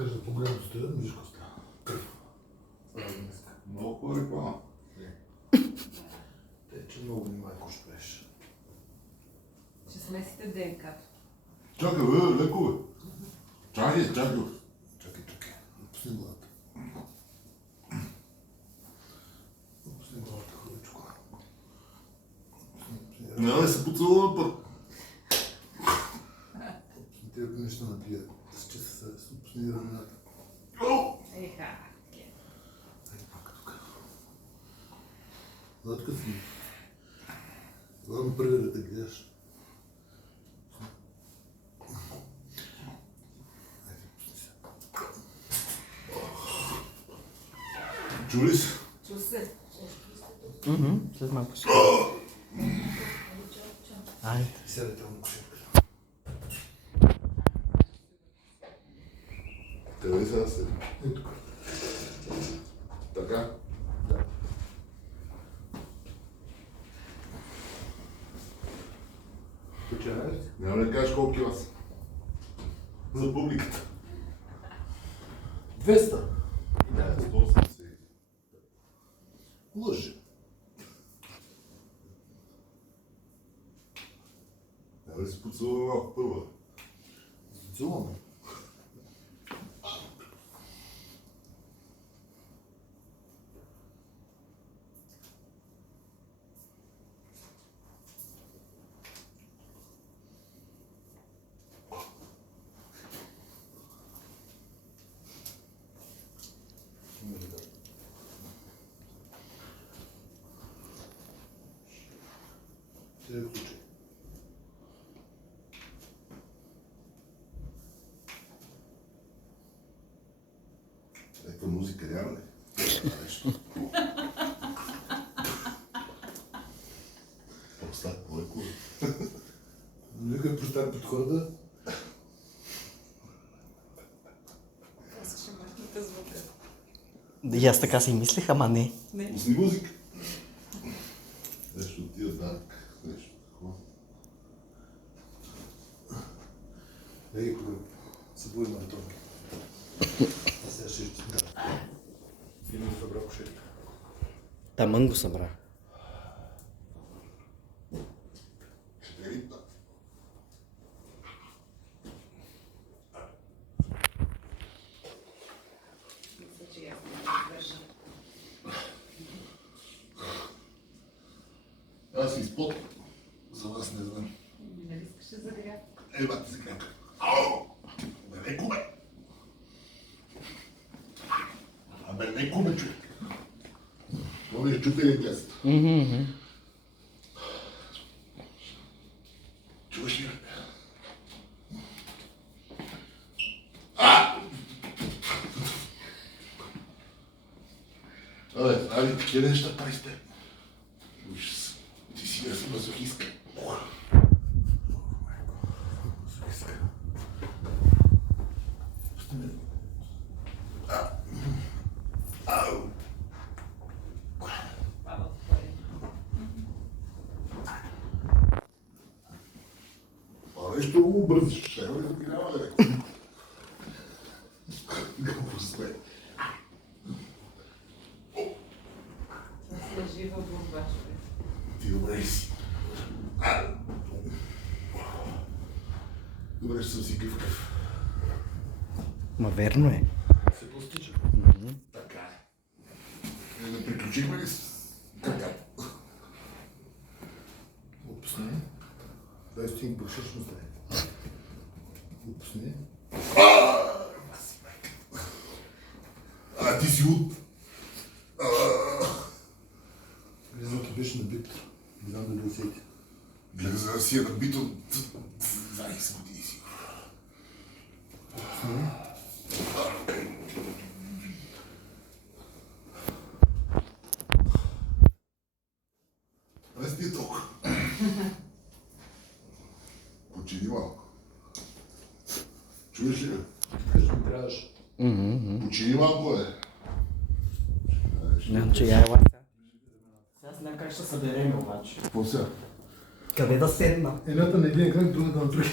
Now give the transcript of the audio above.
кажа по-голям стоя, мишко става. Кръв. Много хубава реклама. Те, че много внимай, ако ще правиш. Ще смесите ДНК-то. Чакай, бе, леко, бе. Чакай. Чакай. Отпусни главата. Отпусни главата, хубавичко. Няма да се поцелува на път. Отпусни тези неща напия. С че се отпусни рамената. Еха. Ай, пак тук. Златка си. Главно първи да те гледаш. Айде, отпусни се. Чули се? Чу се. След малко си. Айде. Сядайте на кушетката. Къде сега се? Ей тук. Така? Да. Починай ли? Няма да кажеш колко кила са. За публиката. 200. Да, 180. Лъжи. Няма да се поцелува малко първа. Целуваме. Те включи. Някаква музика няма ли? Нещо. Остат по-леко. Нека простар пред хората. Искаше мъртвите звука. И аз така си мислех, ама не. Не. Пусни музика. Нещо от тия дарк. Нещо такова. Ей, кога се бои маратон. А сега ще ти кажа. Филм събра кошетка. Тамън го събра. Ще те ритна. Мисля, че аз не издържам. Аз си изпод. За вас не знам. Нали искаше загря? Бате се крепка. Ау! Бе, леко, бе! Абе, леко, бе, човек. Моля, е чупили тест. Чуваш ли, бе? Абе, али, такива неща прави с теб. Ужас. Ти си мазохистка. Пава в твоя. А нещо го бързиш. Ще не да трябва да е. Гъвро зле. Аз лъжи в борбачове. Ти добре си. Добре, че съм си гъвкав. Ма верно е. Се постича. Така е. Не приключихме ли с кака? Отпусни. Дай стинг бършъчно знае. Отпусни. А, ти си от... Глезното беше набит. Не знам дали усети. Гледа за да си е набит от 20 години си. Не спи толкова. Почини малко. Чуеш ли, бе? Кажи ми трябваш. Почини малко, бе. Нямам, че я ела сега. Сега знам как ще съберем обаче. Какво сега? Къде да седна? Едната на един кръг, другата на другия.